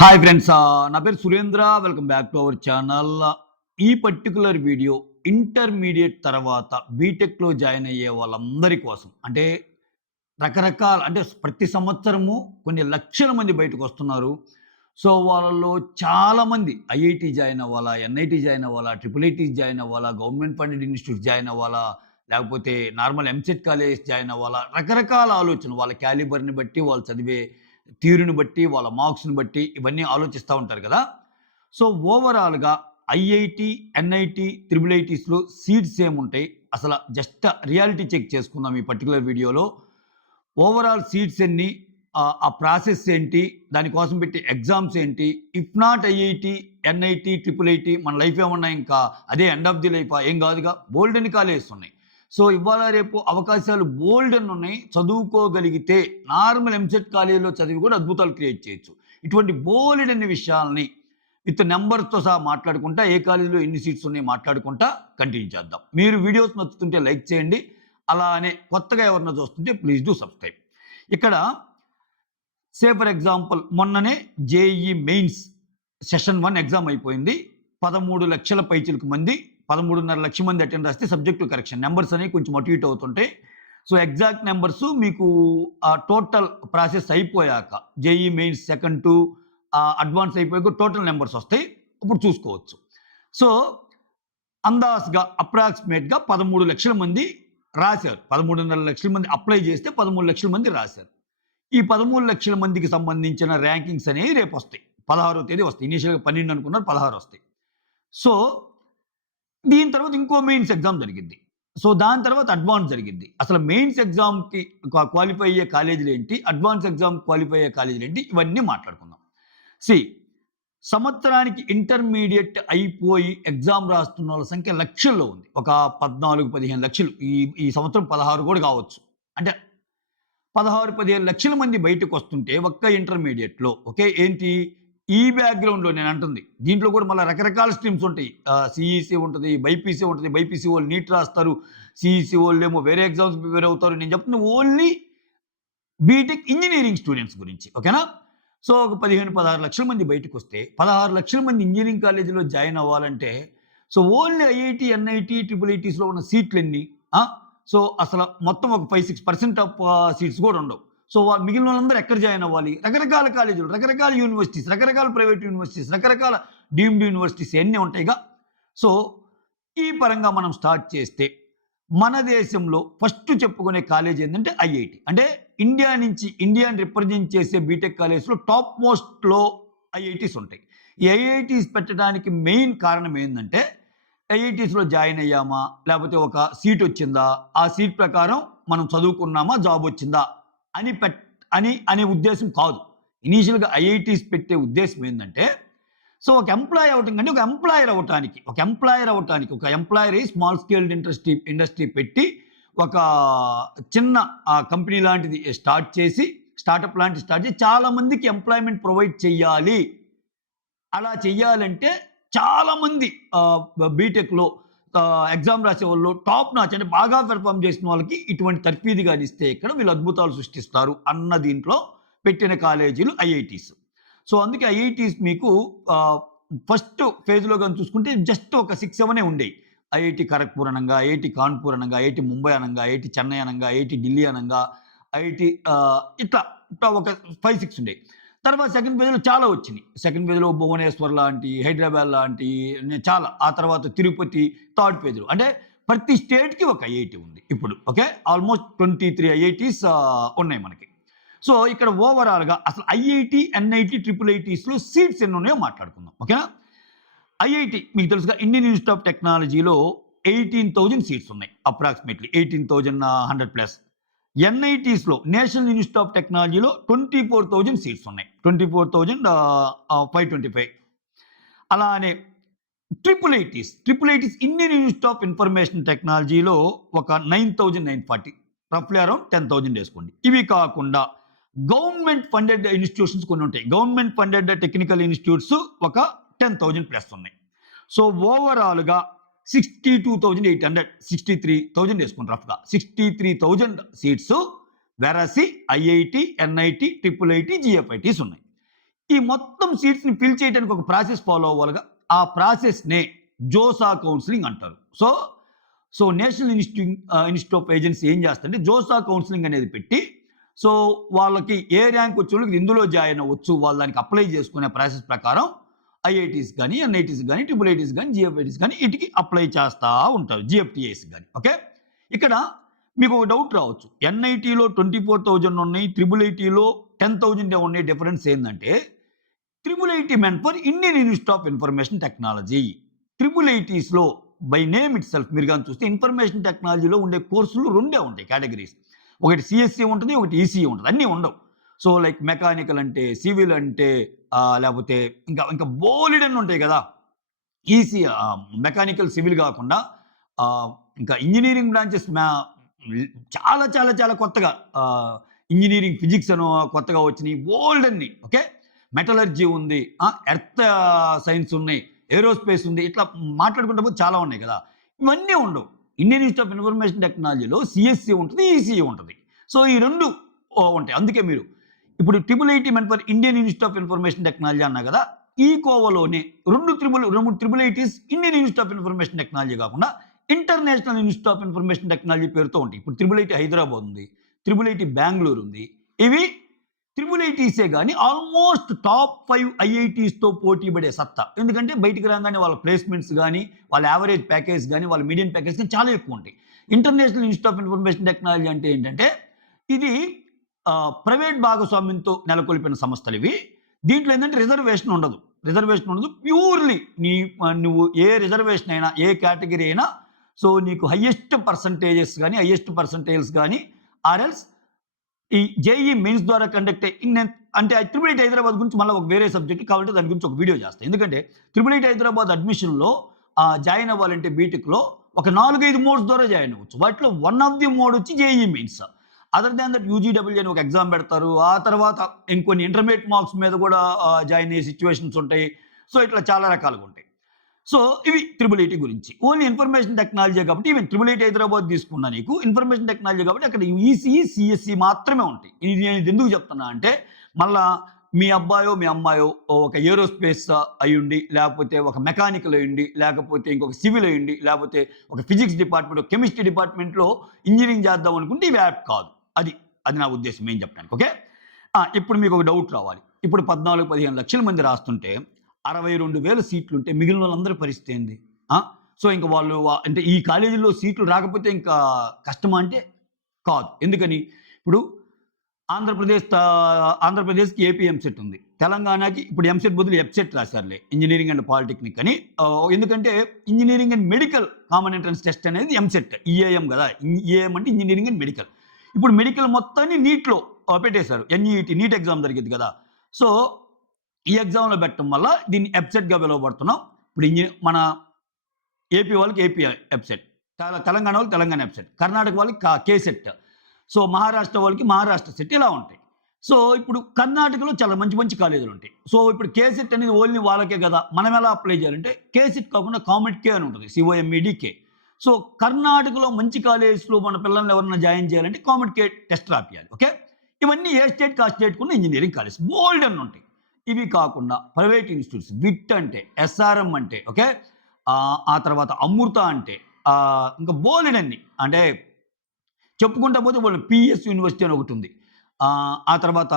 Hi friends నా పేరు Surendra. Welcome back to our channel. ఈ పర్టిక్యులర్ వీడియో ఇంటర్మీడియట్ తర్వాత బీటెక్లో జాయిన్ అయ్యే వాళ్ళందరి కోసం. అంటే రకరకాల ప్రతి సంవత్సరము కొన్ని లక్షల మంది బయటకు వస్తున్నారు. సో వాళ్ళలో చాలామంది ఐఐటీ జాయిన్ అవ్వాలా, ఎన్ఐటీ జాయిన్ అవ్వాలా, ట్రిపుల్ ఐటీ జాయిన్ అవ్వాలా, గవర్నమెంట్ ఫండెడ్ ఇన్స్టిట్యూట్ జాయిన్ అవ్వాలా, లేకపోతే నార్మల్ ఎంసెట్ కాలేజ్ జాయిన్ అవ్వాలా, రకరకాల ఆలోచనలు వాళ్ళ క్యాలిబర్ని బట్టి, వాళ్ళు చదివే తీరుని బట్టి, వాళ్ళ మార్క్స్‌ని బట్టి ఇవన్నీ ఆలోచిస్తా ఉంటారు కదా! సో, ఓవరాల్‌గా ఐఐటీ, ఎన్ఐటీ, త్రిబుల్ ఐటీస్‌లో సీట్స్ ఏముంటాయి? అసల జస్ట్ రియాలిటీ చెక్ చేసుకుందాం ఈ పర్టిక్యులర్ వీడియోలో. ఓవరాల్ సీట్స్ ఎన్ని? ఆ ప్రాసెస్ ఏంటి? దానికోసం పెట్టే ఎగ్జామ్స్ ఏంటి? If not IIT, NIT, triple IT మన లైఫ్ ఏమన్నా ఇంకా అదే ఎండ్ ఆఫ్ ది లైఫా? ఏం కాదుగా. బోలెడన్ని కాలేజెస్ ఉన్నాయి. సో, ఇవాళ రేపు అవకాశాలు బోలెడన్ని ఉన్నాయి. చదువుకోగలిగితే నార్మల్ ఎంసెట్ కాలేజీలో చదివి కూడా అద్భుతాలు క్రియేట్ చేయొచ్చు. ఇటువంటి బోలెడన్ని విషయాల్ని విత్ నంబర్స్‌తో సహా మాట్లాడుకుంటా, ఏ కాలేజీలో ఎన్ని సీట్స్ ఉన్నాయి మాట్లాడుకుంటా కంటిన్యూ చేద్దాం. మీరు వీడియోస్ నచ్చుతుంటే లైక్ చేయండి. అలానే కొత్తగా ఎవరైనా చూస్తుంటే ప్లీజ్ డూ సబ్స్క్రైబ్. ఇక్కడ ఫర్ ఎగ్జాంపుల్ మొన్ననే జేఈఈ మెయిన్స్ సెషన్ 1 ఎగ్జామ్ అయిపోయింది. 13,00,000 పైచిలుకు మంది, 13.5 లక్షల మంది అటెండ్ రాస్తే సబ్జెక్టు కరెక్షన్. నెంబర్స్ అనేవి కొంచెం అటు ఇటు అవుతుంటాయి. సో, ఎగ్జాక్ట్ నెంబర్స్ మీకు టోటల్ ప్రాసెస్ అయిపోయాక JEE mains second to advance అయిపోయాక టోటల్ నెంబర్స్ వస్తాయి. ఇప్పుడు చూసుకోవచ్చు. సో, అందాజ్‌గా అప్రాక్సిమేట్‌గా 13,00,000 మంది రాశారు. 13.5 లక్షల మంది అప్లై చేస్తే 13,00,000 మంది రాశారు. ఈ 13,00,000 మందికి సంబంధించిన ర్యాంకింగ్స్ అనేవి రేపొస్తాయి. 16వ తేదీ వస్తాయి. ఇనీషియల్‌గా 12 అనుకున్నారు, 16 వస్తాయి. సో, దీని తర్వాత ఇంకో మెయిన్స్ ఎగ్జామ్ జరిగిద్ది. సో, దాని తర్వాత అడ్వాన్స్ జరిగిద్ది. అసలు మెయిన్స్ ఎగ్జామ్‌కి క్వాలిఫై అయ్యే కాలేజీలేంటి? అడ్వాన్స్ ఎగ్జామ్ క్వాలిఫై అయ్యే కాలేజీలేంటి? ఇవన్నీ మాట్లాడుకుందాం. సంవత్సరానికి ఇంటర్మీడియేట్ అయిపోయి ఎగ్జామ్ రాస్తున్నోళ్ళ సంఖ్య లక్షల్లో ఉంది. ఒక 14, 15 లక్షలు. ఈ సంవత్సరం 16 కూడా కావచ్చు. అంటే 16, 15 లక్షల మంది బయటకొస్తుంటే ఒక్క ఇంటర్మీడియేట్‌లో ఓకే. ఏంటి? ఈ బ్యాక్‌గ్రౌండ్‌లో నేనంటుంది. దీంట్లో కూడా మళ్ళా రకరకాల స్ట్రీమ్స్ ఉంటాయి. సీఈసీ ఉంటది, బైపీసీ ఉంటది. బైపీసీ వోళ్ళు నీట్ రాస్తారు. సీఈసీ వోళ్ళేమో వేరే ఎగ్జామ్స్ ప్రిపేర్ అవుతారు. నేను చెప్తుంది ఓన్లీ బీటెక్ ఇంజినీరింగ్ స్టూడెంట్స్ గురించి. ఓకేనా? సో, ఒక 15, 16 లక్షల మంది బయటకొస్తే 16 లక్షల మంది ఇంజినీరింగ్ కాలేజీలో జాయిన్ అవ్వాలంటే so, only IIT, NIT, triple ఐటీస్‌లో ఉన్న సీట్లెన్ని? ఆ! సో, అసలు మొత్తం ఒక 5, 6% ఆఫ్ సీట్స్ కూడా ఉండవు. సో, మిగిలిన వాళ్ళందరూ ఎక్కడ జాయిన్ అవ్వాలి? రకరకాల కాలేజీలు, రకరకాల యూనివర్సిటీస్, రకరకాల ప్రైవేట్ యూనివర్సిటీస్, రకరకాల డీమ్డ్ యూనివర్సిటీస్ ఇయన్నీ ఉంటాయిగా. సో, ఈ పరంగా మనం స్టార్ట్ చేస్తే మన దేశంలో ఫస్ట్ చెప్పుకునే కాలేజ్ ఏందంటే ఐఐటీ. అంటే ఇండియాని రిప్రజెంట్ చేసే బీటెక్ కాలేజ్‌లో టాప్ మోస్ట్‌లో ఐఐటీస్ ఉంటాయి. ఈ ఐఐటీస్ పెట్టడానికి మెయిన్ కారణం ఏందంటే ఐఐటీస్‌లో జాయిన్ అయ్యామా? లేకపోతే ఒక సీట్ వచ్చిందా? ఆ సీట్ ప్రకారం మనం చదువుకున్నామా? జాబ్ వచ్చిందా? అని అనే ఉద్దేశ్యం కాదు. ఇనీషియల్‌గా ఐఐటీస్ పెట్టే ఉద్దేశ్యం ఏందంటే సో, ఒక ఎంప్లాయ్ అవ్వటం కంటే ఒక ఎంప్లాయర్ అవ్వటానికి ఒక ఎంప్లాయర్ స్మాల్ స్కేల్డ్ ఇండస్ట్రీ పెట్టి ఒక చిన్న కంపెనీ లాంటిది స్టార్టప్ లాంటిది స్టార్ట్ చేసి చాలా మందికి ఎంప్లాయ్‌మెంట్ ప్రొవైడ్ చేయాలి. అలా చెయ్యాలంటే చాలామంది బీటెక్‌లో ఎగ్జామ్ రాసేవాళ్ళు టాప్ నాచ్ అంటే బాగా పెర్ఫార్మ్ చేసిన వాళ్ళకి ఇటువంటి తర్ఫీదు గాని ఇస్తే ఇక్కడ వీళ్ళు అద్భుతాలు సృష్టిస్తారు అన్న దీంట్లో పెట్టిన కాలేజీలు ఐఐటీస్. సో, అందుకే ఐఐటీస్ మీకు ఫస్ట్ ఫేజ్‌లో గాని చూసుకుంటే జస్ట్ ఒక 6, 7 ఉండేయి. ఐఐటీ ఖరగ్‌పూర్ అనంగా, ఐఐటీ కాన్పూర్ అనంగా, ఐఐటీ ముంబై అనంగా, ఐఐటీ చెన్నై అనంగా, ఐఐటీ ఢిల్లీ అనంగా, ఐఐటీ ఇట్లా ఒక 5, 6 ఉండేయి. తర్వాత సెకండ్ ఫేజ్‌లో చాలా వచ్చినియి. సెకండ్ ఫేజ్‌లో భువనేశ్వర్ లాంటి, హైదరాబాద్ లాంటి చాలా. ఆ తర్వాత తిరుపతి థర్డ్ ఫేజ్‌లో. అంటే ప్రతి స్టేట్‌కి ఒక ఐఐటీ ఉంది ఇప్పుడు. ఓకే. ఆల్‌మోస్ట్ 23 ఐఐటీస్ ఉన్నాయి మనకి. సో, ఇక్కడ ఓవరాల్‌గా అసలు ఐఐటీ, ఎన్ఐటీ, ట్రిపుల్ ఐటీస్‌లో సీట్స్ ఎన్నున్నాయో మాట్లాడుకుందాం. ఓకేనా? ఐఐటీ మీకు తెలుసుగా ఇండియన్ ఇన్‌స్టిట్యూట్ ఆఫ్ టెక్నాలజీలో 18,000 సీట్స్ ఉన్నాయి. Approximately 18,100 plus. ఎన్ఐటీస్‌లో నేషనల్ ఇన్‌స్టిట్యూట్ ఆఫ్ టెక్నాలజీలో 24,000 సీట్స్ ఉన్నాయి. 24,525. అలానే triple ITs Indian institute of information టెక్నాలజీలో ఒక 9,940. రఫ్‌లీ అరౌండ్ 10,000 వేసుకోండి. ఇవి కాకుండా గవర్నమెంట్ ఫండెడ్ ఇన్‌స్టిట్యూషన్స్ కొన్ని ఉంటాయి. గవర్నమెంట్ ఫండెడ్ టెక్నికల్ ఇన్‌స్టిట్యూట్స్ ఒక 10,000 ప్లస్ ఉన్నాయి. సో, ఓవరాల్‌గా 62,800 63,000 వేసుకోండి రఫ్‌గా. 63,000 సీట్స్ వెరసి ఐఐటీ, ఎన్ఐటీ, ట్రిపుల్ ఐటీ, జీఎఫ్ఐటీస్ ఉన్నాయి. ఈ మొత్తం సీట్స్ని ఫిల్ చేయడానికి ఒక ప్రాసెస్ ఫాలో అవ్వాలిగా. ఆ ప్రాసెస్నే జోసా కౌన్సిలింగ్ అంటారు. So national institute of agency ఏం చేస్తుంటే జోసా కౌన్సిలింగ్ అనేది పెట్టి, సో వాళ్ళకి ఏ ర్యాంక్ వచ్చిన వాళ్ళకి ఇందులో జాయిన్ అవ్వచ్చు, వాళ్ళు దానికి అప్లై చేసుకునే ప్రాసెస్ ప్రకారం ఐఐటీస్ కానీ, ఎన్ఐటీస్ కానీ, ట్రిపుల్ ఐటీస్ కానీ, జిఎఫ్ఐటీస్ కానీ వీటికి అప్లై చేస్తూ ఉంటారు, జిఎఫ్టిఏస్ కానీ. ఓకే, ఇక్కడ మీకు ఒక డౌట్ రావచ్చు, ఎన్ఐటీలో 24,000 ఉన్నాయి, ట్రిపుల్ ఐటీలో 10,000 ఉన్నాయి. డిఫరెన్స్ ఏంటంటే triple IT meant for Indian institute of information technology. Triple ఐటీస్లో బై నేమ్ ఇట్ సెల్ఫ్ మీరు కానీ చూస్తే ఇన్ఫర్మేషన్ టెక్నాలజీలో ఉండే కోర్సులు రెండే ఉంటాయి కేటగిరీస్. ఒకటి సిఎస్సి ఉంటుంది, ఒకటి ఈసీఈ ఉంటుంది, అన్నీ ఉండవు. సో లైక్ మెకానికల్ అంటే, సివిల్ అంటే, లేకపోతే ఇంకా ఇంకా బోలెడన్ని ఉంటాయి కదా. ఈసీ మెకానికల్ సివిల్ కాకుండా ఇంకా ఇంజనీరింగ్ బ్రాంచెస్ చాలా చాలా చాలా కొత్తగా ఇంజనీరింగ్ ఫిజిక్స్ అని కొత్తగా వచ్చినాయి, బోల్డన్ని. ఓకే, మెటలర్జీ ఉంది, ఎర్త్ సైన్స్ ఉన్నాయి, ఏరోస్పేస్ ఉంది, ఇట్లా మాట్లాడుకుంటే పోతే చాలా ఉన్నాయి కదా. ఇవన్నీ ఉండవు. ఇండియన్ ఇన్స్టిట్యూట్ ఆఫ్ ఇన్ఫర్మేషన్ టెక్నాలజీలో సిఎస్సి ఉంటుంది, ఈసీఈ ఉంటుంది. సో ఈ రెండు ఉంటాయి. అందుకే మీరు ఇప్పుడు triple IT meant for Indian institute of information technology అన్నా కదా, ఈ కోవలోనే రెండు triple ITs Indian institute of information technology కాకుండా international institute of information technology పేరుతో ఉంటాయి. ఇప్పుడు ట్రిపుల్ ఐటీ హైదరాబాద్ ఉంది, ట్రిపుల్ ఐటీ బెంగళూరు ఉంది. ఇవి ట్రిపుల్ ఐటీసే కానీ ఆల్మోస్ట్ టాప్ 5 ఐఐటీస్తో పోటీ పడే సత్తా. ఎందుకంటే బయటికి రాగానే వాళ్ళ ప్లేస్మెంట్స్ కానీ, వాళ్ళ యావరేజ్ ప్యాకేజ్ కానీ, వాళ్ళ మీడియం ప్యాకేజ్ కానీ చాలా ఎక్కువ ఉంటాయి. International institute of information technology అంటే ఏంటంటే ఇది ప్రైవేట్ భాగస్వామ్యంతో నెలకొల్పిన సంస్థలు ఇవి. దీంట్లో ఏంటంటే రిజర్వేషన్ ఉండదు. ప్యూర్లీ నువ్వు ఏ రిజర్వేషన్ అయినా, ఏ కేటగిరీ అయినా, సో నీకు హయ్యెస్ట్ పర్సంటేజెస్ కానీ, హయ్యెస్ట్ పర్సంటేజెస్ కానీ, ఆర్ఎల్స్ ఈ జేఈ మెయిన్స్ ద్వారా కండక్ట్ అంటే ట్రిపుల్ ఐటీ హైదరాబాద్ గురించి మళ్ళీ ఒక వేరే సబ్జెక్ట్ కాబట్టి దాని గురించి ఒక వీడియో చేస్తాను. ఎందుకంటే ట్రిపుల్ ఐటీ హైదరాబాద్ అడ్మిషన్లో జాయిన్ అవ్వాలంటే బీటెక్లో ఒక 4-5 మోడ్స్ ద్వారా జాయిన్ అవ్వచ్చు. వాటిలో వన్ ఆఫ్ ది మోడ్ వచ్చి JEE mains. Other than that UGW అని ఒక ఎగ్జామ్ పెడతారు. ఆ తర్వాత ఇంకొన్ని ఇంటర్మీడియట్ మార్క్స్ మీద కూడా జాయిన్ అయ్యే సిచ్యువేషన్స్ ఉంటాయి. సో ఇట్లా చాలా రకాలుగా ఉంటాయి. సో ఇవి ట్రిపుల్ ఐటీ గురించి. ఓన్లీ ఇన్ఫర్మేషన్ టెక్నాలజీ కాబట్టి, ఈవెన్ ట్రిపుల్ ఐటీ హైదరాబాద్ తీసుకున్నా నీకు ఇన్ఫర్మేషన్ టెక్నాలజీ కాబట్టి అక్కడ ఈసీఈ, సిఎస్సి మాత్రమే ఉంటాయి. ఇది నేను ఎందుకు చెప్తున్నా అంటే మళ్ళా మీ అబ్బాయో మీ అమ్మాయో ఒక ఏరోస్పేస్ అయ్యుండి, లేకపోతే ఒక మెకానికల్ అయ్యుండి, లేకపోతే ఇంకొక సివిల్ అయ్యుండి, లేకపోతే ఒక ఫిజిక్స్ డిపార్ట్మెంట్, కెమిస్ట్రీ డిపార్ట్మెంట్లో ఇంజనీరింగ్ చేద్దాం అనుకుంటే ఇవి యాప్ కాదు. అది నా ఉద్దేశం ఏం చెప్పడానికి. ఓకే, ఇప్పుడు మీకు ఒక డౌట్ రావాలి. ఇప్పుడు 14-15 లక్షల మంది రాస్తుంటే 62,000 సీట్లు ఉంటే మిగిలిన వాళ్ళందరి పరిస్థితి ఏంది? సో ఇంకా వాళ్ళు అంటే ఈ కాలేజీలో సీట్లు రాకపోతే ఇంకా కష్టమా అంటే కాదు. ఎందుకని ఇప్పుడు ఆంధ్రప్రదేశ్కి ఏపీ ఎంసెట్ ఉంది, తెలంగాణకి ఇప్పుడు ఎంసెట్ బదులు ఎఫ్సెట్ రాశారులే, ఇంజనీరింగ్ అండ్ పాలిటెక్నిక్ అని. ఎందుకంటే engineering and medical common entrance test అనేది ఎంసెట్, ఈఏఎం కదా. ఈఏఎం అంటే ఇంజనీరింగ్ అండ్ మెడికల్. ఇప్పుడు మెడికల్ మొత్తాన్ని నీట్లో పెట్టేశారు. ఎన్ఈఈటీ నీట్ ఎగ్జామ్ జరిగింది కదా. సో ఈ ఎగ్జామ్లో పెట్టడం వల్ల దీన్ని ఎఫ్సెట్గా పిలువబడుతున్నాం. ఇప్పుడు మన ఏపీ వాళ్ళకి ఏపీ ఎఫ్సెట్, తెలంగాణ వాళ్ళకి తెలంగాణ ఎఫ్సెట్, కర్ణాటక వాళ్ళకి కేసెట్, సో మహారాష్ట్ర వాళ్ళకి మహారాష్ట్ర సెట్, ఇలా ఉంటాయి. సో ఇప్పుడు కర్ణాటకలో చాలా మంచి మంచి కాలేజీలు ఉంటాయి. సో ఇప్పుడు కేసెట్ అనేది ఓన్లీ వాళ్ళకే కదా. మనం ఎలా అప్లై చేయాలంటే కేసెట్ కాకుండా కామెట్ కే అని ఉంటుంది, COMEDK. సో కర్ణాటకలో మంచి కాలేజెస్లో మన పిల్లల్ని ఎవరైనా జాయిన్ చేయాలంటే కామెట్ కే టెస్ట్ రాపియాలి. ఓకే, ఇవన్నీ ఏ స్టేట్కి ఆ స్టేట్కి ఉన్న ఇంజనీరింగ్ కాలేజ్ బోల్డ్ అని ఉంటాయి. ఇవి కాకుండా ప్రైవేట్ ఇన్స్టిట్యూట్స్, విట్ అంటే, SRM అంటే, ఓకే, ఆ తర్వాత అమృత అంటే, ఇంకా బోలెడన్ని అంటే చెప్పుకుంటా పోతే వాళ్ళు పిఎస్ యూనివర్సిటీ అని ఒకటి ఉంది. ఆ తర్వాత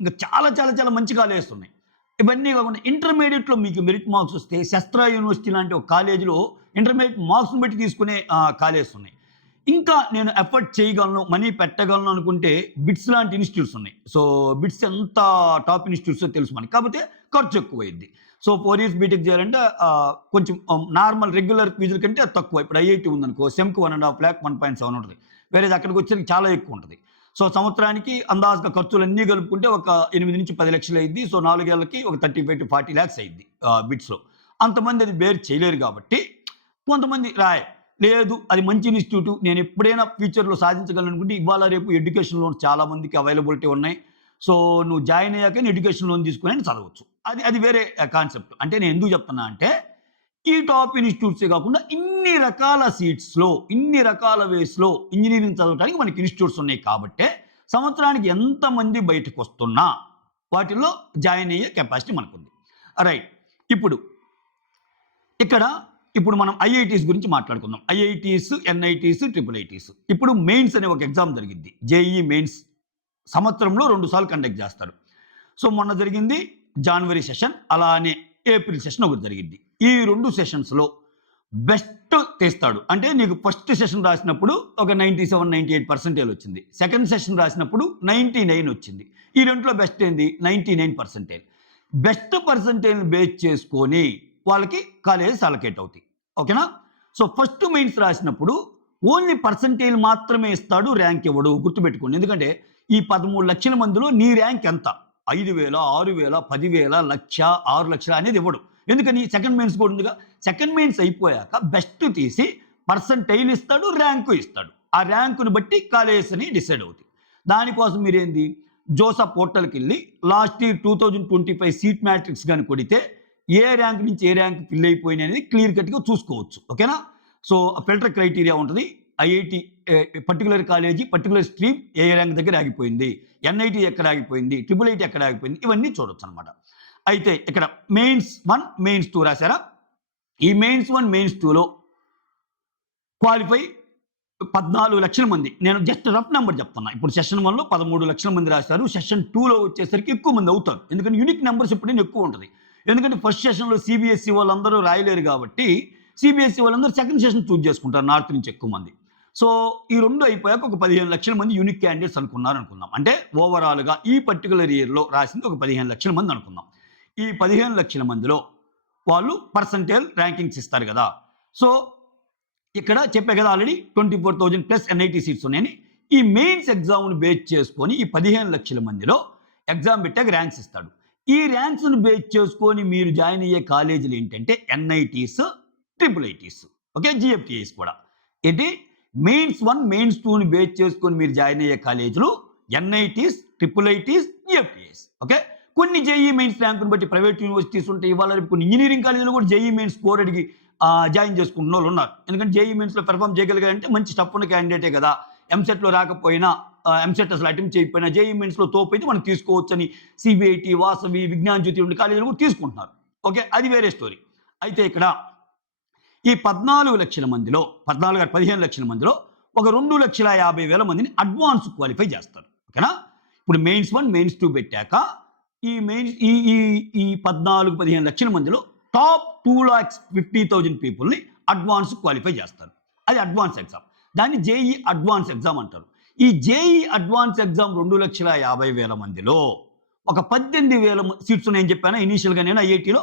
ఇంకా చాలా చాలా చాలా మంచి కాలేజెస్ ఉన్నాయి. ఇవన్నీ కాకుండా ఇంటర్మీడియట్లో మీకు మెరిట్ మార్క్స్ వస్తే శస్త్ర యూనివర్సిటీ లాంటి ఒక కాలేజీలో ఇంటర్మీడియట్ మార్క్స్ని బట్టి తీసుకునే కాలేజెస్ ఉన్నాయి. ఇంకా నేను ఎఫర్ట్ చేయగలను, మనీ పెట్టగలను అనుకుంటే బిట్స్ లాంటి ఇన్స్టిట్యూట్స్ ఉన్నాయి. సో బిట్స్ ఎంత టాప్ ఇన్స్టిట్యూట్స్ తెలుసు మనకి, కాకపోతే ఖర్చు ఎక్కువైంది. సో 4 years బీటెక్ చేయాలంటే కొంచెం నార్మల్ రెగ్యులర్ ఫీజుల కంటే తక్కువ. ఇప్పుడు ఐఐటీ ఉందనుకో, సెమ్కి 1.5 lakh 1.7 ఉంటుంది, వేరే అక్కడికి వచ్చేసరికి చాలా ఎక్కువ ఉంటుంది. సో సంవత్సరానికి అందాజుగా ఖర్చులన్నీ కలుపుకుంటే ఒక 8-10 లక్షలు అయింది. సో 4 ఏళ్ళకి ఒక 35 to 40 lakhs అయింది బిట్స్లో. అంతమంది అది బేర్ చేయలేరు కాబట్టి కొంతమంది లేదు అది మంచి ఇన్స్టిట్యూట్, నేను ఎప్పుడైనా ఫ్యూచర్లో సాధించగలను అనుకుంటే ఇవాళ రేపు ఎడ్యుకేషన్ లోన్స్ చాలా మందికి అవైలబిలిటీ ఉన్నాయి. సో నువ్వు జాయిన్ అయ్యాక ఎడ్యుకేషన్ లోన్ తీసుకుని చదవచ్చు. అది వేరే కాన్సెప్ట్. అంటే నేను ఎందుకు చెప్తున్నా అంటే ఈ టాప్ ఇన్స్టిట్యూట్సే కాకుండా ఇన్ని రకాల సీట్స్లో, ఇన్ని రకాల వేస్లో ఇంజనీరింగ్ చదవడానికి మనకి ఇన్స్టిట్యూట్స్ ఉన్నాయి. కాబట్టి సంవత్సరానికి ఎంతమంది బయటకు వస్తున్నా వాటిల్లో జాయిన్ అయ్యే కెపాసిటీ మనకుంది. రైట్. ఇప్పుడు మనం ఐఐటీస్ గురించి మాట్లాడుకుందాం. IITs, NITs, triple ITs. ఇప్పుడు మెయిన్స్ అనే ఒక ఎగ్జామ్ జరిగింది. జేఈఈ మెయిన్స్ సంవత్సరంలో 2 సార్లు కండక్ట్ చేస్తారు. సో మొన్న జరిగింది జనవరి సెషన్, అలానే ఏప్రిల్ సెషన్ ఒకటి జరిగింది. ఈ 2 సెషన్స్లో బెస్ట్ తీస్తాడు. అంటే నీకు ఫస్ట్ సెషన్ రాసినప్పుడు ఒక 97-98% వచ్చింది. సెకండ్ సెషన్ రాసినప్పుడు 99 వచ్చింది. ఈ రెంట్లో బెస్ట్ ఏంది? 99%. బెస్ట్ పర్సంటేజ్ బేస్ చేసుకొని వాళ్ళకి కాలేజెస్ అలకేట్ అవుతాయి. ఓకేనా? సో ఫస్ట్ మెయిన్స్ రాసినప్పుడు ఓన్లీ పర్సంటేజ్ మాత్రమే ఇస్తాడు, ర్యాంక్ ఇవ్వడు. గుర్తుపెట్టుకోండి. ఎందుకంటే ఈ 13 లక్షల మందిలో నీ ర్యాంక్ ఎంత? 5,000, 6,000, 10,000, 1,00,000, 6 లక్షలు అనేది ఇవ్వడు. ఎందుకని? సెకండ్ మెయిన్స్ కూడా ఉందిగా. సెకండ్ మెయిన్స్ అయిపోయాక బెస్ట్ తీసి పర్సంటైల్ ఇస్తాడు, ర్యాంకు ఇస్తాడు. ఆ ర్యాంకుని బట్టి కాలేజెస్ అని డిసైడ్ అవుతాయి. దానికోసం మీరేంది, జోసఫ్ పోర్టల్కి వెళ్ళి లాస్ట్ ఇయర్ 2025 సీట్ మ్యాట్రిక్స్ కానీ కొడితే ఏ ర్యాంక్ నుంచి ఏ ర్యాంక్ ఫిల్ అయిపోయినాయి అనేది క్లియర్ కట్గా చూసుకోవచ్చు. ఓకేనా? సో ఫిల్టర్ క్రైటీరియా ఉంటుంది. IIT particular college, particular stream ఏ ర్యాంక్ దగ్గర ఆగిపోయింది, ఎన్ఐటి ఎక్కడ ఆగిపోయింది, ట్రిపుల్ ఐటీ ఎక్కడ ఆగిపోయింది, ఇవన్నీ చూడొచ్చు అనమాట. అయితే ఇక్కడ మెయిన్స్ 1, మెయిన్స్ 2 రాశారా? ఈ మెయిన్స్ 1, మెయిన్స్ 2లో క్వాలిఫై 14 లక్షల మంది. నేను జస్ట్ రఫ్ నెంబర్ చెప్తున్నా. ఇప్పుడు సెషన్ 1లో 13 లక్షల మంది రాశారు. సెషన్ 2లో వచ్చేసరికి ఎక్కువ మంది అవుతారు. ఎందుకంటే యూనిక్ నెంబర్స్ ఎప్పుడైనా ఎక్కువ ఉంటుంది. ఎందుకంటే ఫస్ట్ సెషన్లో సిబిఎస్ఈ వాళ్ళందరూ రాయలేరు కాబట్టి సిబిఎస్ఈ వాళ్ళందరూ సెకండ్ సెషన్ చూజ్ చేసుకుంటారు, నార్త్ నుంచి ఎక్కువ మంది. సో ఈ 2 అయిపోయాక ఒక 15 లక్షల మంది యూనిక్ క్యాండిడేట్స్ అనుకుందాం. అంటే ఓవరాల్గా ఈ పర్టికులర్ ఇయర్లో రాసింది ఒక 15 లక్షల మంది అనుకుందాం. ఈ 15 లక్షల మందిలో వాళ్ళు పర్సంటేజ్ ర్యాంకింగ్స్ ఇస్తారు కదా. సో ఇక్కడ చెప్పే కదా ఆల్రెడీ 24,000 ప్లస్ ఎన్ఐటి సీట్స్ ఉన్నాయని. ఈ మెయిన్స్ ఎగ్జామ్ను బేస్ చేసుకొని ఈ 15 లక్షల మందిలో ఎగ్జామ్ పెట్టాక ర్యాంక్స్ ఇస్తాడు. ఈ ర్యాంక్స్ను బేస్ చేసుకొని మీరు జాయిన్ అయ్యే కాలేజీలు ఏంటంటే NITs, triple ITs, okay, GFTIs కూడా. ఏంటి? మెయిన్స్ 1, మెయిన్స్ 2ని బేస్ చేసుకొని మీరు జాయిన్ అయ్యే కాలేజీలు NITs, triple ITs, GFTIs. Okay. కొన్ని జేఈ మెయిన్స్ ర్యాంకుని బట్టి ప్రైవేట్ యూనివర్సిటీస్ ఉంటాయి. ఇవాళ కొన్ని ఇంజనీరింగ్ కాలేజీలు కూడా జేఈ మెయిన్స్ స్కోర్ అడిగి జాయిన్ చేసుకుంటున్న వాళ్ళు ఉన్నారు. ఎందుకంటే జేఈ మెయిన్స్లో పెర్ఫామ్ చేయగలిగారంటే మంచి స్టఫ్ ఉన్న క్యాండిడేటే కదా. ఎంసెట్లో రాకపోయినా, ఎంసెట్ అసలు అటెంప్ట్ చేయకపోయినా జేఈ మెయిన్స్లో తోపు అయితే మనం తీసుకోవచ్చు అని సిబిఐటి, వాసవి, విజ్ఞాన్ జ్యోతి ఉండే కాలేజీలు కూడా తీసుకుంటున్నారు. ఓకే, అది వేరే స్టోరీ. అయితే ఇక్కడ ఈ 15 లక్షల మందిలో ఒక 2,50,000 మందిని అడ్వాన్స్ క్వాలిఫై చేస్తారు. ఓకేనా? ఇప్పుడు మెయిన్స్ 1, మెయిన్స్ 2 పెట్టాక ఈ మెయిన్స్ ఈ 14-15 లక్షల మందిలో టాప్ 2,50,000 పీపుల్ని అడ్వాన్స్ క్వాలిఫై చేస్తారు. అది అడ్వాన్స్ ఎగ్జామ్. దాన్ని జేఈ అడ్వాన్స్ ఎగ్జామ్ అంటారు. ఈ జేఈ అడ్వాన్స్ ఎగ్జామ్ 2,50,000 మందిలో ఒక 18,000 సీట్స్ ఉన్నాయని చెప్పాను ఇనీషియల్గా నేను ఐఐటీలో.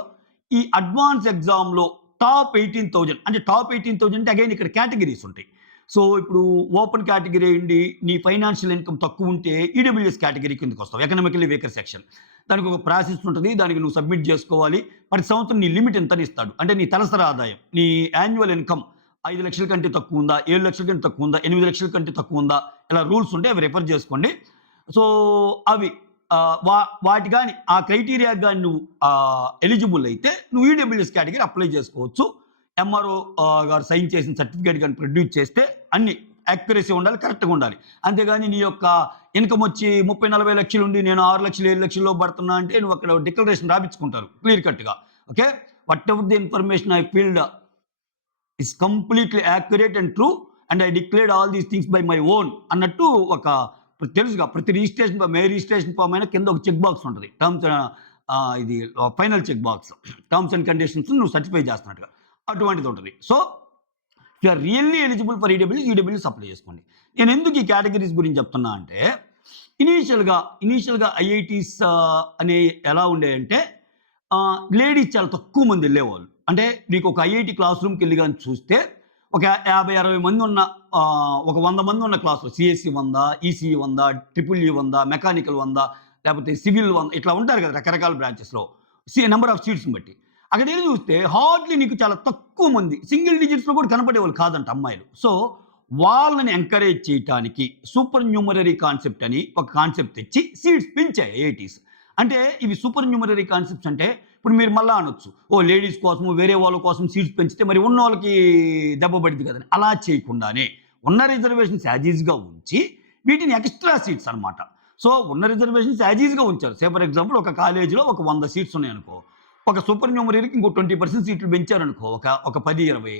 ఈ అడ్వాన్స్ ఎగ్జామ్లో టాప్ 18,000 అంటే టాప్ 18,000 అంటే అగైన్ ఇక్కడ కేటగిరీస్ ఉంటాయి. సో ఇప్పుడు ఓపెన్ కేటగిరీ ఉండి నీ ఫైనాన్షియల్ ఇన్కమ్ తక్కువ ఉంటే ఈడబ్ల్యూఎస్ కేటగిరీ కిందకి వస్తావు, ఎకనామికల్లీ వీకర్ సెక్షన్. దానికి ఒక ప్రాసెస్ ఉంటుంది, దానికి నువ్వు సబ్మిట్ చేసుకోవాలి. ప్రతి సంవత్సరం నీ లిమిట్ ఎంత ఇస్తాడు అంటే నీ తలసరి ఆదాయం, నీ యాన్యువల్ ఇన్కమ్ 5 లక్షల కంటే తక్కువ ఉందా, 7 లక్షల కంటే తక్కువ ఉందా, 8 లక్షల కంటే తక్కువ ఉందా, ఇలా రూల్స్ ఉంటే అవి రెఫర్ చేసుకోండి. సో అవి వాటి కానీ ఆ క్రైటీరియా కానీ నువ్వు ఎలిజిబుల్ అయితే నువ్వు ఈడబ్ల్యూఎస్ కేటగిరీ అప్లై చేసుకోవచ్చు. ఎంఆర్ఓ గారు సైన్ చేసిన సర్టిఫికేట్ కానీ ప్రొడ్యూస్ చేస్తే అన్ని యాక్యురసీ ఉండాలి, కరెక్ట్గా ఉండాలి. అంతేగాని నీ యొక్క ఇన్కమ్ వచ్చి 30-40 లక్షలు ఉండి నేను 6 లక్షలు 7 లక్షల్లో పడుతున్నా అంటే నువ్వు అక్కడ డిక్లరేషన్ రాపించుకుంటారు క్లియర్ కట్గా. Okay, what ever the information I field is completely accurate and true and I declared all these things by my own అన్నట్టు ఒక తెలుసుగా. ప్రతి రిజిస్ట్రేషన్ రిజిస్ట్రేషన్ ఫామ్ అయినా కింద ఒక చెక్ బాక్స్ ఉంటుంది, టర్మ్స్ ఇది final check box, terms and conditions నువ్వు సర్టిఫై చేస్తున్నట్టుగా అటువంటిది ఉంటుంది. So you are really eligible for EWS apply చేసుకోండి. నేను ఎందుకు ఈ కేటగిరీస్ గురించి చెప్తున్నా అంటే ఇనీషియల్గా ఐఐటీస్ అనే ఎలా ఉండేయంటే లేడీస్ చాలా తక్కువ మంది వెళ్ళేవాళ్ళు. అంటే నీకు ఒక ఐఐటి క్లాస్ రూమ్కి వెళ్ళి కానీ చూస్తే ఒక 50-60 మంది ఉన్న ఒక 100 మంది ఉన్న క్లాసులో CSC 100, ECE 100, triple E 100, mechanical 100, లేకపోతే సివిల్ 100 ఇట్లా ఉంటారు కదా రకరకాల బ్రాంచెస్లో నెంబర్ ఆఫ్ సీట్స్ని బట్టి. అక్కడ వెళ్ళి చూస్తే హార్డ్లీ నీకు చాలా తక్కువ మంది, సింగిల్ డిజిట్స్లో కూడా కనపడేవాళ్ళు కాదంట అమ్మాయిలు. సో వాళ్ళని ఎంకరేజ్ చేయడానికి సూపర్ న్యూమరరీ కాన్సెప్ట్ అని ఒక కాన్సెప్ట్ తెచ్చి సీట్స్ పెంచాయి ఐఐటీస్. అంటే ఇవి సూపర్ న్యూమరరీ కాన్సెప్ట్స్ అంటే ఇప్పుడు మీరు మళ్ళీ అనొచ్చు, ఓ లేడీస్ కోసము వేరే వాళ్ళ కోసం సీట్స్ పెంచితే మరి ఉన్న వాళ్ళకి దెబ్బ పడింది కదని. అలా చేయకుండానే ఉన్న రిజర్వేషన్స్ యాజ్ ఈజ్గా ఉంచి వీటిని ఎక్స్ట్రా సీట్స్ అనమాట. సో ఉన్న రిజర్వేషన్స్ యాజ్ ఈజ్గా ఉంచారు. సే ఫర్ ఎగ్జాంపుల్ ఒక కాలేజీలో ఒక 100 సీట్స్ ఉన్నాయనుకో, ఒక సూపర్ న్యూమరీకి ఇంకో 20% సీట్లు పెంచారనుకో, ఒక 10, 20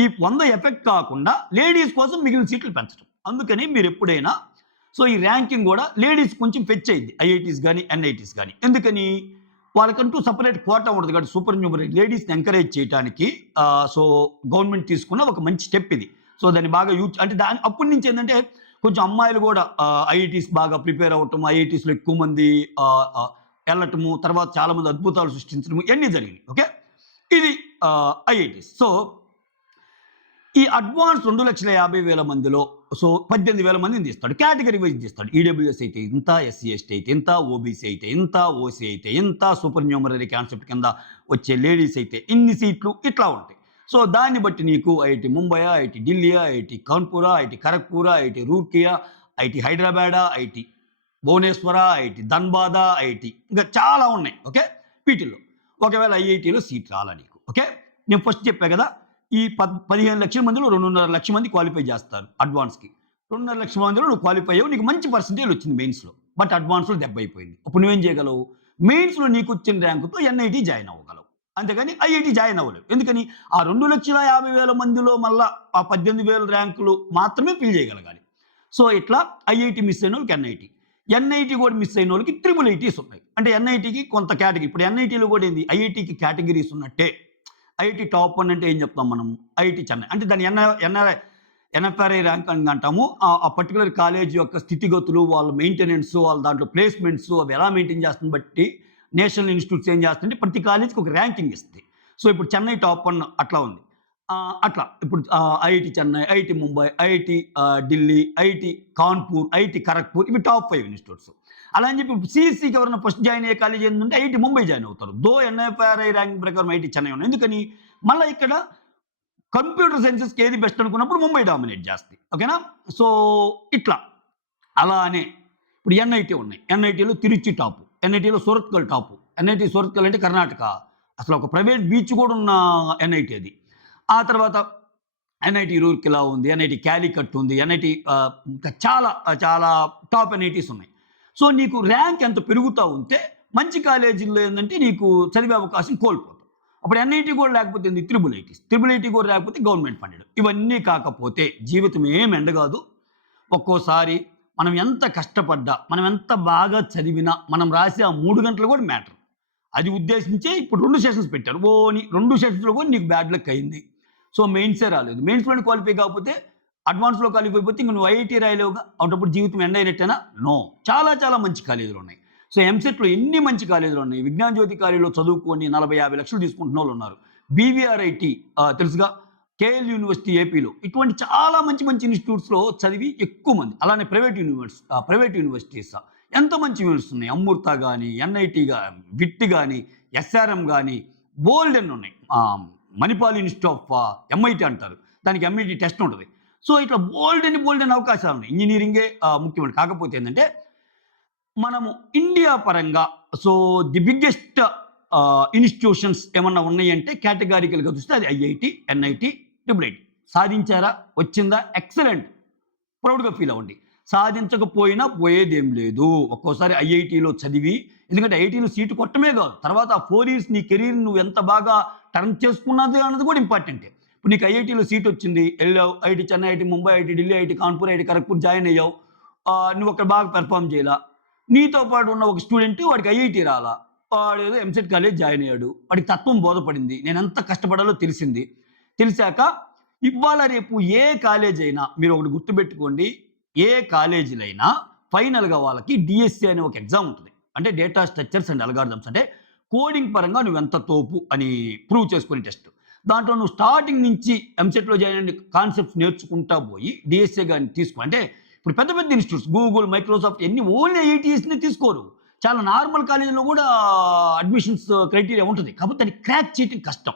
ఈ 100 ఎఫెక్ట్ కాకుండా లేడీస్ కోసం మిగిలిన సీట్లు పెంచడం. అందుకని మీరు ఎప్పుడైనా సో ఈ ర్యాంకింగ్ కూడా లేడీస్ కొంచెం ఫెచ్ అయింది, ఐఐటీస్ కానీ ఎన్ఐటీస్ కానీ. ఎందుకని వాళ్ళకంటూ సపరేట్ కోటా ఉండదు కాబట్టి సూపర్ న్యూమరీ లేడీస్ని ఎంకరేజ్ చేయడానికి సో గవర్నమెంట్ తీసుకున్న ఒక మంచి స్టెప్ ఇది. సో దాన్ని బాగా యూజ్ అంటే దాని అప్పటి నుంచి ఏంటంటే కొంచెం అమ్మాయిలు కూడా ఐఐటీస్ బాగా ప్రిపేర్ అవ్వటం, ఐఐటీస్లో ఎక్కువ మంది వెళ్ళటము, తర్వాత చాలామంది అద్భుతాలు సృష్టించడము ఇవన్నీ జరిగినాయి. ఓకే, ఇది ఐఐటీస్. సో ఈ అడ్వాన్స్ 2,50,000 మందిలో సో 18,000 మందిని తీస్తాడు, కేటగిరీ వైజ్ తీస్తాడు. ఈడబ్ల్యూఎస్ అయితే ఇంత, ఎస్సీ ఎస్టీ అయితే ఇంత, ఓబీసీ అయితే ఇంత, ఓసీ అయితే ఇంత, సూపర్ న్యూమరీ కాన్సెప్ట్ కింద వచ్చే లేడీస్ అయితే ఇన్ని సీట్లు ఇట్లా ఉంటాయి. సో దాన్ని బట్టి నీకు ఐఐటి ముంబయా, ఐఐటి ఢిల్లీయా, ఐఐటి కాన్పూరా, ఐఐటి ఖరగ్పూరా, ఐఐటి రూర్కియా, ఐఐటి హైదరాబాదా, ఐఐటి భువనేశ్వర, ఐఐటి ధన్బాదా, ఐఐటి ఇంకా చాలా ఉన్నాయి. ఓకే, వీటిల్లో ఒకవేళ ఐఐటీలో సీట్ రాలా నీకు. ఓకే, నేను ఫస్ట్ చెప్పా కదా, ఈ 15 లక్షల మందిలో 2.5 లక్షల మంది క్వాలిఫై చేస్తారు అడ్వాన్స్కి. 2.5 లక్షల మందిలో నువ్వు క్వాలిఫై అయ్యావు, నీకు మంచి పర్సెంటేజ్ వచ్చింది మెయిన్స్లో, బట్ అడ్వాన్స్లో దెబ్బ అయిపోయింది. అప్పుడు నువ్వేం చేయగలవు? మెయిన్స్లో నీకు వచ్చిన ర్యాంకుతో ఎన్ఐటీ జాయిన్ అవ్వగలవు, అంతేగాని ఐఐటీ జాయిన్ అవ్వలేవు. ఎందుకని ఆ 2,50,000 మందిలో మళ్ళీ ఆ 18,000 ర్యాంకులు మాత్రమే ఫిల్ చేయగలగాలి. సో ఇట్లా ఐఐటీ మిస్ అయిన వాళ్ళకి ఎన్ఐటీ కూడా మిస్ అయిన వాళ్ళకి ట్రిపుల్ ఐటీస్ ఉన్నాయి. అంటే ఎన్ఐటీకి కొంత కేటగిరీ, ఇప్పుడు ఎన్ఐటీలో కూడా ఏంది ఐఐటీకి కేటగిరీస్ ఉన్నట్టే. ఐఐటీ టాప్ 1 అంటే ఏం చెప్తాం మనం? ఐఐటీ చెన్నై అంటే దాన్ని ఎన్ఎఫ్ఆర్ఐ ర్యాంక్ అని అంటాము. ఆ పర్టికులర్ కాలేజ్ యొక్క స్థితిగతులు, వాళ్ళ మెయింటెనెన్స్, వాళ్ళ దాంట్లో ప్లేస్మెంట్స్ అవి ఎలా మెయింటైన్ చేస్తుంది బట్టి నేషనల్ ఇన్స్టిట్యూట్స్ ఏం చేస్తుంటే ప్రతి కాలేజ్కి ఒక ర్యాంకింగ్ ఇస్తుంది. సో ఇప్పుడు చెన్నై టాప్ 1 అట్లా ఉంది. అట్లా ఇప్పుడు IIT Chennai, IIT Mumbai, IIT Delhi, IIT Kanpur, IIT Kharagpur ఇవి టాప్ 5 ఇన్స్టిట్యూట్స్. అలా అని చెప్పి ఇప్పుడు సిఎస్సికి ఎవరైనా ఫస్ట్ జాయిన్ అయ్యే కాలేజ్ ఏంటంటే ఐఐటి ముంబై జాయిన్ అవుతారు. దో ఎన్ఎఫ్ఆర్ఐ ర్యాంకింగ్ ప్రకారం ఐఐటి చెన్నై ఉన్నాయి. ఎందుకని మళ్ళీ ఇక్కడ కంప్యూటర్ సైన్సెస్కి ఏది బెస్ట్ అనుకున్నప్పుడు ముంబై డామినేట్ చేస్తుంది. ఓకేనా? సో ఇట్లా అలానే ఇప్పుడు ఎన్ఐటి ఉన్నాయి. ఎన్ఐటీలో తిరుచి టాపు, ఎన్ఐటీలో సూరత్కల్ టాపు. ఎన్ఐటి సూరత్కల్ అంటే కర్ణాటక, అసలు ఒక ప్రైవేట్ బీచ్ కూడా ఉన్న ఎన్ఐటి అది. ఆ తర్వాత ఎన్ఐటి రూర్కెలా ఉంది, ఎన్ఐటి క్యాలికట్ ఉంది, ఎన్ఐటి ఇంకా చాలా చాలా టాప్ ఎన్ఐటీస్ ఉన్నాయి. సో నీకు ర్యాంక్ ఎంత పెరుగుతూ ఉంటే మంచి కాలేజీల్లో ఏంటంటే నీకు చదివే అవకాశం కోల్పోతావు. అప్పుడు ఎన్ఐటి కూడా లేకపోతే త్రిబుల్ ఐటీ కూడా లేకపోతే గవర్నమెంట్ ఫండెడ్. ఇవన్నీ కాకపోతే జీవితం ఏం ఎండగాదు. ఒక్కోసారి మనం ఎంత కష్టపడ్డా, మనం ఎంత బాగా చదివినా, మనం రాసే ఆ 3 గంటలు కూడా మ్యాటర్. అది ఉద్దేశించే ఇప్పుడు 2 సెషన్స్ పెట్టారు. ఓని 2 సెషన్స్లో కూడా నీకు బ్యాడ్ లక్ అయింది. సో మెయిన్సే రాలేదు, మెయిన్స్లోనే క్వాలిఫై కాకపోతే అడ్వాన్స్లో క్వాలిఫై అయిపోతే ఇంక నువ్వు ఐఐటీ రాయలేవుగా, అప్పుడు జీవితం ఎండ్ అయినట్టేనా? నో, చాలా చాలా మంచి కాలేజీలు ఉన్నాయి. సో ఎంసెట్లో ఎన్ని మంచి కాలేజీలు ఉన్నాయి. విజ్ఞాన జ్యోతి కాలేజీలో చదువుకొని 40-50 లక్షలు తీసుకుంటున్న వాళ్ళు ఉన్నారు. బీవీఆర్ఐటీ తెలుసుగా, కేఎల్ యూనివర్సిటీ ఏపీలో ఇటువంటి చాలా మంచి మంచి ఇన్స్టిట్యూట్స్లో చదివి ఎక్కువ మంది. అలానే ప్రైవేట్ యూనివర్సిటీస్ ఎంత మంచి యూనివర్సిటీస్ ఉన్నాయి. అమృత కానీ, ఎన్ఐటీ కానీ, విట్ కానీ, ఎస్ఆర్ఎం కానీ బోల్డెన్ ఉన్నాయి. మణిపాల్ ఇన్స్టిట్యూట్ ఆఫ్ ఎంఐటీ అంటారు, దానికి ఎంఐటీ టెస్ట్ ఉంటుంది. సో ఇట్లా బోల్డెన్ అవకాశాలు ఉన్నాయి. ఇంజనీరింగే ముఖ్యమైన. కాకపోతే ఏంటంటే మనము ఇండియా పరంగా సో ది బిగ్గెస్ట్ ఇన్స్టిట్యూషన్స్ ఏమన్నా ఉన్నాయంటే కేటగారికల్గా చూస్తే అది ఐఐటి, ఎన్ఐటి, ట్రిపుల్ ఐటీ. సాధించారా? వచ్చిందా? ఎక్సలెంట్, ప్రౌడ్గా ఫీల్ అవ్వండి. సాధించకపోయినా పోయేదేం లేదు. ఒక్కోసారి ఐఐటీలో చదివి, ఎందుకంటే ఐఐటీలో సీటు కొట్టమే కాదు, తర్వాత 4 years నీ కెరీర్ నువ్వు ఎంత బాగా టర్న్ చేసుకున్నది అన్నది కూడా ఇంపార్టెంటే. ఇప్పుడు నీకు ఐఐటీలో సీట్ వచ్చింది, వెళ్ళావు, IIT Chennai, IIT Mumbai, IIT Delhi, IIT Kanpur, IIT Kharagpur join అయ్యావు. నువ్వు అక్కడ బాగా పెర్ఫామ్ చేయాలా. నీతో పాటు ఉన్న ఒక స్టూడెంట్ వాడికి ఐఐటి రాలా, వాడు ఏదో ఎంసెట్ కాలేజ్ జాయిన్ అయ్యాడు, వాడికి తత్వం బోధపడింది, నేను ఎంత కష్టపడాలో తెలిసింది. తెలిసాక ఇవాళ రేపు ఏ కాలేజ్ అయినా మీరు ఒకటి గుర్తుపెట్టుకోండి, ఏ కాలేజీలైనా ఫైనల్గా వాళ్ళకి డిఎస్సి అనే ఒక ఎగ్జామ్ ఉంటుంది. అంటే డేటా స్ట్రక్చర్స్ అండ్ అల్గారిథమ్స్, అంటే కోడింగ్ పరంగా నువ్వు ఎంత తోపు అని ప్రూవ్ చేసుకునే టెస్ట్. దాంట్లో నువ్వు స్టార్టింగ్ నుంచి ఎంసెట్లో జాయిన్ అయిన కాన్సెప్ట్స్ నేర్చుకుంటా పోయి డిఎస్సి కానీ తీసుకో. అంటే ఇప్పుడు పెద్ద పెద్ద ఇన్స్టిట్యూట్స్ గూగుల్, మైక్రోసాఫ్ట్ ఎన్ని ఓన్లీ ఐఐటీస్ని తీసుకోరు. చాలా నార్మల్ కాలేజీలో కూడా అడ్మిషన్స్ క్రైటీరియా ఉంటుంది, కాకపోతే దాన్ని క్రాక్ చేయడం కష్టం.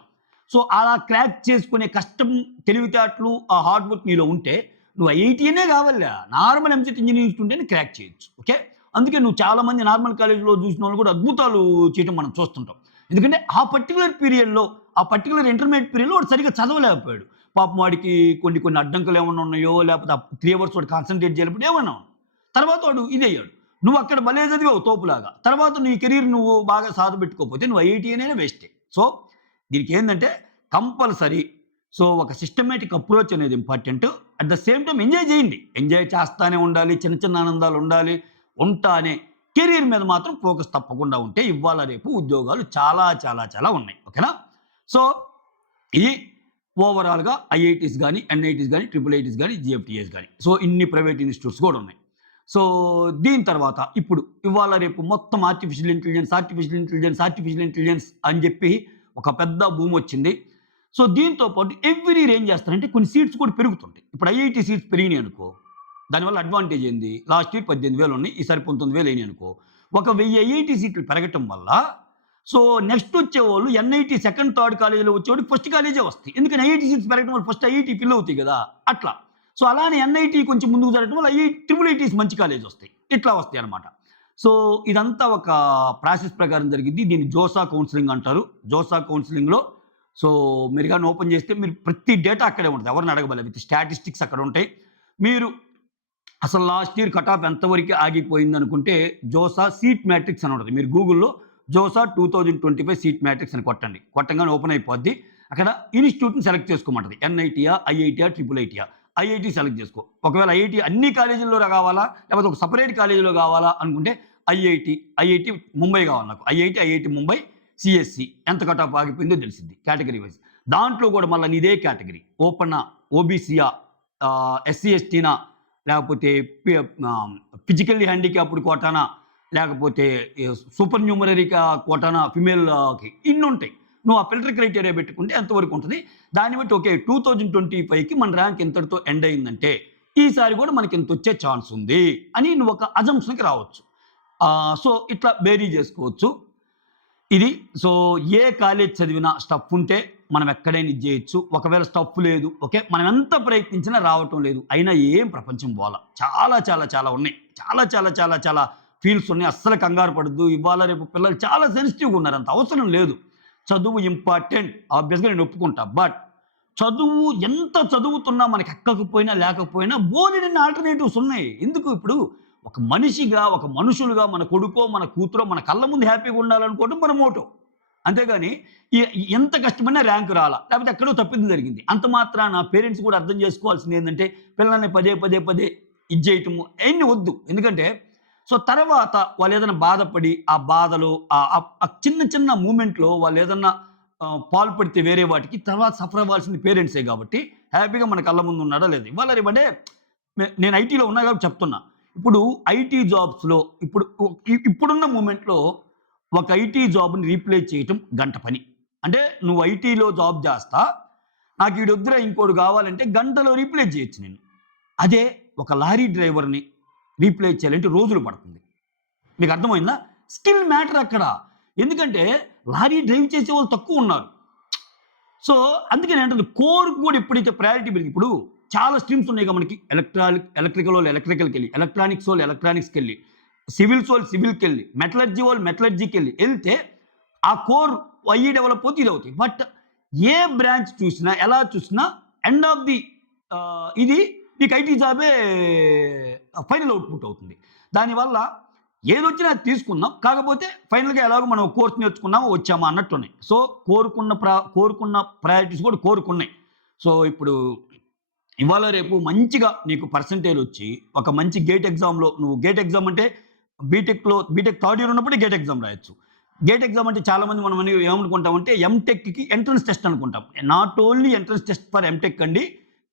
సో అలా క్రాక్ చేసుకునే కష్టం, తెలివితేటలు, ఆ హార్డ్ వర్క్ నీలో ఉంటే నువ్వు ఐఐటీనే కావాలా, నార్మల్ ఎంసెట్ ఇంజనీరింగ్ ఉంటేనే క్రాక్ చేయొచ్చు. ఓకే, అందుకే నువ్వు చాలామంది నార్మల్ కాలేజీలో చూసిన వాళ్ళు కూడా అద్భుతాలు చేయడం మనం చూస్తుంటాం. ఎందుకంటే ఆ పర్టికులర్ పీరియడ్లో, ఆ పర్టికులర్ ఇంటర్మీడియట్ పీరియడ్లో వాడు సరిగ్గా చదవలేకపోయాడు. పాపం వాడికి కొన్ని అడ్డంకులు ఏమన్నా ఉన్నాయో, లేకపోతే 3 hours వాడు కాన్సన్ట్రేట్ చేయలేకపోతే ఏమన్నా తర్వాత వాడు ఇది అయ్యాడు. నువ్వు అక్కడ భలే చదివావు తోపులాగా, తర్వాత నీ కెరీర్ నువ్వు బాగా సాధ పెట్టుకోకపోతే నువ్వు ఐఐటీ అనేది వేస్టే. సో దీనికి ఏంటంటే కంపల్సరీ సో ఒక సిస్టమేటిక్ అప్రోచ్ అనేది important. At the same time enjoy చేయండి, ఎంజాయ్ చేస్తానే ఉండాలి, చిన్న చిన్న ఆనందాలు ఉండాలి, ఉంటానే కెరీర్ మీద మాత్రం ఫోకస్ తప్పకుండా ఉంటే ఇవాళ రేపు ఉద్యోగాలు చాలా చాలా చాలా ఉన్నాయి. ఓకేనా? సో ఇది ఓవరాల్గా ఐఐటీస్ కానీ, ఎన్ఐటీస్ కానీ, ట్రిపుల్ ఐటీస్ కానీ, జిఎఫ్టిఎస్ కానీ, సో ఇన్ని ప్రైవేట్ ఇన్స్టిట్యూట్స్ కూడా ఉన్నాయి. సో దీని తర్వాత ఇప్పుడు ఇవాళ రేపు మొత్తం ఆర్టిఫిషియల్ ఇంటెలిజెన్స్ అని చెప్పి ఒక పెద్ద భూమి వచ్చింది. సో దీంతో పాటు ఎవ్రీ ఏం చేస్తారంటే కొన్ని సీట్స్ కూడా పెరుగుతుంటాయి. ఇప్పుడు ఐఐటీ సీట్స్ పెరిగినాయి అనుకో, దానివల్ల అడ్వాంటేజ్ ఏంది? లాస్ట్ ఇయర్ 18,000 ఉన్నాయి, ఈసారి 19,000 అయినాయి అనుకో. ఒక 1000 ఐఐటీ సీట్లు పెరగటం వల్ల సో నెక్స్ట్ వచ్చేవాళ్ళు ఎన్ఐటీ సెకండ్ థర్డ్ కాలేజీలో వచ్చేవాడికి ఫస్ట్ కాలేజే వస్తాయి. ఎందుకని ఐఐటీ సీట్స్ పెరగడం వల్ల ఫస్ట్ ఐఐటీ ఫిల్ అవుతాయి కదా, అట్లా. సో అలానే ఎన్ఐటీ కొంచెం ముందుకు జరగడం వల్ల ట్రిపుల్ ఐటీస్ మంచి కాలేజ్ వస్తాయి, ఇట్లా వస్తాయి అనమాట. సో ఇదంతా ఒక ప్రాసెస్ ప్రకారం జరిగింది. దీన్ని జోసా కౌన్సిలింగ్ అంటారు. జోసా కౌన్సిలింగ్లో సో మీరు కానీ ఓపెన్ చేస్తే మీరు ప్రతి డేటా అక్కడే ఉంటుంది, ఎవరిని అడగబలే, విత్ స్టాటిస్టిక్స్ అక్కడ ఉంటాయి. మీరు అసలు లాస్ట్ ఇయర్ కట్ ఆఫ్ ఎంతవరకు ఆగిపోయింది అనుకుంటే జోసా సీట్ మ్యాట్రిక్స్ అని ఉంటుంది. మీరు గూగుల్లో జోసా 2025 సీట్ మ్యాట్రిక్స్ అని కొట్టండి, కొట్టంగానే ఓపెన్ అయిపోద్ది. అక్కడ ఇన్స్టిట్యూట్ని సెలెక్ట్ చేసుకోమంటుంది, ఎన్ఐటీయా, ఐఐటీయా, ట్రిపుల్ ఐటీయా. ఐఐటీ సెలెక్ట్ చేసుకో. ఒకవేళ ఐఐటీ అన్ని కాలేజీల్లో కావాలా, లేకపోతే ఒక సపరేట్ కాలేజీలో కావాలా అనుకుంటే ఐఐటి ముంబై కావాలి నాకు, ఐఐటి ముంబై సిఎస్సి ఎంత కట్ ఆఫ్ ఆగిపోయిందో తెలిసింది కేటగిరీ వైజ్. దాంట్లో కూడా మళ్ళీ నీదే కేటగిరీ, ఓపెనా, ఓబీసీయా, ఎస్సీ ఎస్టీనా, లేకపోతే ఫిజికల్లీ హ్యాండిక్యాప్డ్ కోటానా, లేకపోతే సూపర్ న్యూమరరీ కోటానా, ఫిమేల్కి, ఇన్ని ఉంటాయి. నువ్వు ఆ ఫిల్టర్ క్రైటీరియా పెట్టుకుంటే ఎంతవరకు ఉంటుంది, దాన్ని బట్టి ఓకే 2025కి మన ర్యాంక్ ఎంతటితో ఎండ్ అయిందంటే ఈసారి కూడా మనకి ఎంత వచ్చే ఛాన్స్ ఉంది అని నువ్వు ఒక అజంప్షన్కి రావచ్చు. సో ఇట్లా బేరీ చేసుకోవచ్చు ఇది. సో ఏ కాలేజ్ చదివినా స్టఫ్ ఉంటే మనం ఎక్కడైనా ఇది చేయొచ్చు. ఒకవేళ స్టఫ్ లేదు, ఓకే, మనం ఎంత ప్రయత్నించినా రావటం లేదు, అయినా ఏం ప్రపంచం పోలా, చాలా చాలా చాలా ఉన్నాయి, చాలా చాలా చాలా చాలా ఫీల్డ్స్ ఉన్నాయి. అస్సలు కంగారు పడద్దు. ఇవాళ రేపు పిల్లలు చాలా సెన్సిటివ్గా ఉన్నారు, అంత అవసరం లేదు. చదువు ఇంపార్టెంట్, ఆబ్వియస్గా నేను ఒప్పుకుంటా. బట్ చదువు ఎంత చదువుతున్నా మనకి ఎక్కకపోయినా లేకపోయినా బోలెడన్ని ఆల్టర్నేటివ్స్ ఉన్నాయి. ఎందుకు ఇప్పుడు ఒక మనిషిగా, ఒక మనుషులుగా మన కొడుకో మన కూతురో మన కళ్ళ ముందు హ్యాపీగా ఉండాలనుకోవడం మన మోటో. అంతేగాని ఎంత కష్టమైనా ర్యాంకు రాలా, లేకపోతే ఎక్కడో తప్పిదం జరిగింది అంత మాత్రాన పేరెంట్స్ కూడా అర్థం చేసుకోవాల్సింది ఏంటంటే పిల్లల్ని పదే పదే పదే ఇది చేయటము అవన్నీ వద్దు. ఎందుకంటే సో తర్వాత వాళ్ళు ఏదైనా బాధపడి ఆ బాధలో ఆ చిన్న చిన్న మూమెంట్లో వాళ్ళు ఏదన్నా పాల్పడితే వేరే వాటికి తర్వాత సఫర్ అవ్వాల్సింది పేరెంట్సే. కాబట్టి హ్యాపీగా మన కళ్ళ ముందు ఉన్నాడా లేదు. ఇవాళ రేపంటే నేను ఐటీలో ఉన్నా కాబట్టి చెప్తున్నా. ఇప్పుడు ఐటీ జాబ్స్లో ఇప్పుడున్న మూమెంట్లో ఒక ఐటీ జాబ్ని రీప్లేస్ చేయటం గంట పని. అంటే నువ్వు ఐటీలో జాబ్ చేస్తా, నాకు ఈడొద్దురా ఇంకోటి కావాలంటే గంటలో రీప్లేస్ చేయొచ్చు నేను. అదే ఒక లారీ డ్రైవర్ని రీప్లేస్ చేయాలంటే రోజులు పడుతుంది. మీకు అర్థమైందా? స్కిల్ మ్యాటర్ అక్కడ. ఎందుకంటే లారీ డ్రైవ్ చేసే వాళ్ళు తక్కువ ఉన్నారు. సో అందుకని ఏంటంటే కోర్కు కూడా ఎప్పుడైతే ప్రయారిటీ పెరిగింది, ఇప్పుడు చాలా స్ట్రీమ్స్ ఉన్నాయి కదా మనకి, ఎలక్ట్రికల్ వాళ్ళు ఎలక్ట్రికల్కి వెళ్ళి, ఎలక్ట్రానిక్స్ వాళ్ళు ఎలక్ట్రానిక్స్కి వెళ్ళి, సివిల్స్ వాళ్ళు సివిల్కి వెళ్ళి, మెటలర్జీ వాళ్ళు మెటలర్జీకి వెళ్తే ఆ కోర్ అయ్యి డెవలప్ అవుతుంది, ఇది అవుతాయి. బట్ ఏ బ్రాంచ్ చూసినా ఎలా చూసినా ఎండ్ ఆఫ్ ది ఇది నీకు ఐటీ జాబే ఫైనల్ అవుట్పుట్ అవుతుంది. దానివల్ల ఏదొచ్చినా అది తీసుకుందాం, కాకపోతే ఫైనల్గా ఎలాగో మనం కోర్స్ నేర్చుకున్నామో వచ్చామా అన్నట్టు ఉన్నాయి. సో కోరుకున్న ప్రయారిటీస్ కూడా కోరుకున్నాయి. సో ఇప్పుడు ఇవాళ రేపు మంచిగా నీకు పర్సంటేజ్ వచ్చి ఒక మంచి గేట్ ఎగ్జామ్లో, నువ్వు గేట్ ఎగ్జామ్ అంటే బీటెక్ థర్డ్ ఇయర్ ఉన్నప్పుడే గేట్ ఎగ్జామ్ రాయొచ్చు. గేట్ ఎగ్జామ్ అంటే చాలామంది మనం ఏమనుకుంటామంటే ఎంటెక్కి ఎంట్రన్స్ టెస్ట్ అనుకుంటాం. Not only entrance test for MTech అండి.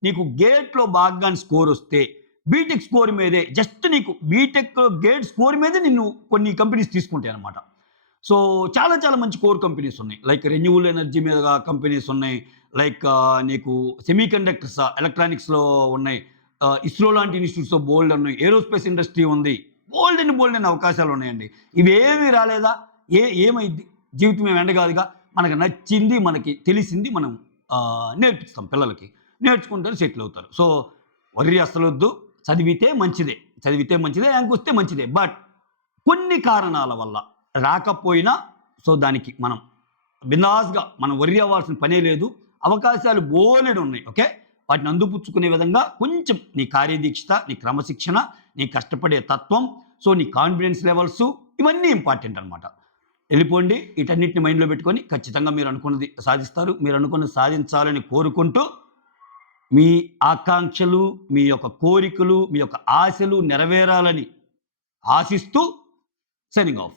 నీకు గేట్లో బాగా స్కోర్ వస్తే బీటెక్ స్కోర్ మీదే, జస్ట్ నీకు బీటెక్ గేట్ స్కోర్ మీదే నిన్ను కొన్ని కంపెనీస్ తీసుకుంటాయి అనమాట. సో చాలా చాలా మంచి కోర్ కంపెనీస్ ఉన్నాయి, లైక్ రెన్యూవల్ ఎనర్జీ మీద కంపెనీస్ ఉన్నాయి, లైక్ నీకు సెమీ కండక్టర్స్ ఎలక్ట్రానిక్స్లో ఉన్నాయి, ఇస్రో లాంటి ఇన్స్టిట్యూట్స్లో బోల్డ్ ఉన్నాయి, ఏరోస్పేస్ ఇండస్ట్రీ ఉంది, బోల్డ్ అని అవకాశాలు ఉన్నాయండి. ఇవేమీ రాలేదా ఏమైంది? జీవితం ఏమి ఎండగాదుగా. మనకు నచ్చింది, మనకి తెలిసింది మనం నేర్పిస్తాం పిల్లలకి, నేర్చుకుంటారు, సెటిల్ అవుతారు. సో వర్రీ అసలు వద్దు, చదివితే మంచిదే, ర్యాంక్ వస్తే మంచిదే. బట్ కొన్ని కారణాల వల్ల రాకపోయినా సో దానికి మనం బిందాస్గా మనం వర్రీ అవ్వాల్సిన పనే లేదు. అవకాశాలు బోలెడు ఉన్నాయి. ఓకే, వాటిని అందిపుచ్చుకునే విధంగా కొంచెం నీ కార్యదీక్షత, నీ క్రమశిక్షణ, నీ కష్టపడే తత్వం, సో నీ కాన్ఫిడెన్స్ లెవెల్స్ ఇవన్నీ ఇంపార్టెంట్ అనమాట. వెళ్ళిపోండి, వీటన్నిటిని మైండ్లో పెట్టుకొని ఖచ్చితంగా మీరు అనుకున్నది సాధిస్తారు. మీరు అనుకున్నది సాధించాలని కోరుకుంటూ, మీ ఆకాంక్షలు, మీ యొక్క కోరికలు, మీ యొక్క ఆశలు నెరవేరాలని ఆశిస్తూ సైనింగ్ ఆఫ్.